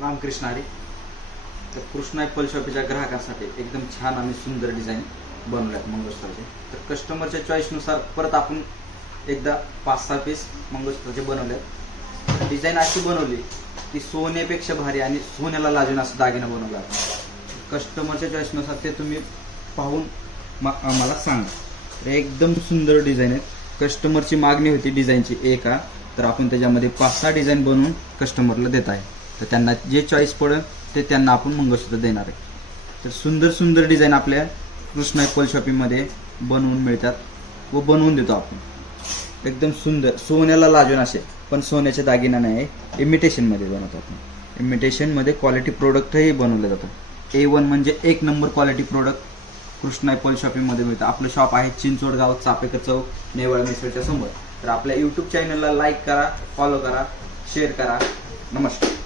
रामकृष्ण हरी. तर कृष्णा ॲपल शॉपीच्या ग्राहकांसाठी एकदम छान आणि सुंदर डिझाईन बनवल्यात मंगळसूत्राचे. तर कस्टमरच्या चॉईसनुसार परत आपण एकदा 5-6 पीस मंगळसूत्राचे बनवलेत. डिझाईन अशी बनवली की सोन्यापेक्षा भारी आणि सोन्याला लाजून असं दागिनं बनवलं आपण. कस्टमरच्या चॉईसनुसार ते तुम्ही पाहून आम्हाला सांगा. तर एकदम सुंदर डिझाईन आहेत. कस्टमरची मागणी होती डिझाईनची एका, तर आपण त्याच्यामध्ये 5-6 डिझाईन बनवून कस्टमरला देत आहे. तर त्यांना जे चॉईस पडेल ते त्यांना आपण मंगळसूत्र देणार आहे. तर सुंदर सुंदर डिझाईन आपल्या कृष्णा ॲपल शॉपिंगमध्ये बनवून मिळतात व बनवून देतो आपण. एकदम सुंदर सोन्याला लाजून असे, पण सोन्याचे दागिना नाही, इमिटेशनमध्ये बनवतो आपण. इमिटेशनमध्ये क्वालिटी प्रोडक्टही बनवले जातात. A1 म्हणजे 1 number quality product Krishna Apple शॉपिंगमध्ये मिळतं. आपलं शॉप आहे चिंचवड गाव, चापेकर चौक, नेवाळा मिसळच्या समोर. तर आपल्या यूट्यूब चॅनलला लाईक करा, फॉलो करा, शेअर करा. नमस्कार.